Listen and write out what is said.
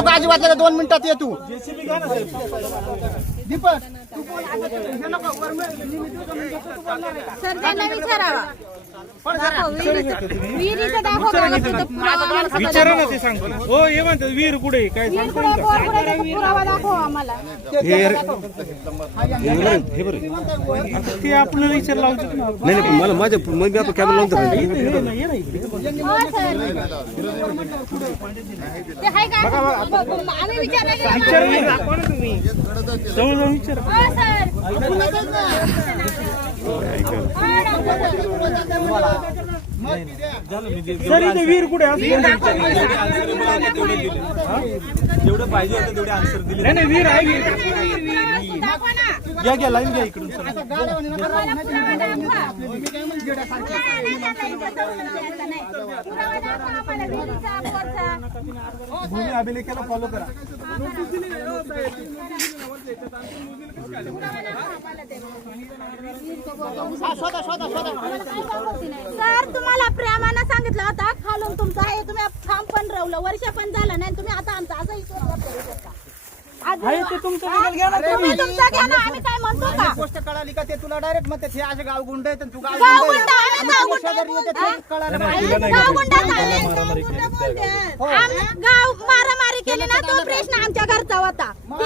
नको अजिबात दोन मिनिटात ये तू. दीपक तू कोण हे नको, विचारावा. विचारा ना दाखव. ते सांगते. हो हे म्हणतात विहीर कुठे काय का? बोर ते- आपल्याला विचार लावतात ना नाही नाही पण मला माझ्या मग आता कॅमेरा लावून धरा. ये ना, ये ना इकडे. हो, सर. ते आहे का? आम्ही विचारलं गेलं विचार मागे. नाही, दाखवा ना तुम्ही जवळ जाऊन विचारा हो, सर. इथे विहीर कुठे असं जेवढं पाहिजे होतं तेवढे आन्सर दिले. नाही नाही विहीर आहे ना. घ्या घ्या लाईन घ्या इकडून. भूमी अभिलेखाला फॉलो करा. सर तुम्हाला प्रेमानं सांगितलं होता खालून तुमचं आहे. तुम्ही फार्म पण रवलं वर्ष पण झालं नाही तुम्ही आता आमचा असं आज- ते तुमचं घ्या ना तुम्ही गोष्ट कळाली का ते तुला डायरेक्ट म्हणते हे असे गाव गुंड आहेत आणि तू गाव गाव गुंड गुंड आहे. तुला शेजारी ते गाव पाहिजे. मारामारी केली ना तो प्रश्न आमच्या घरचा होता. ते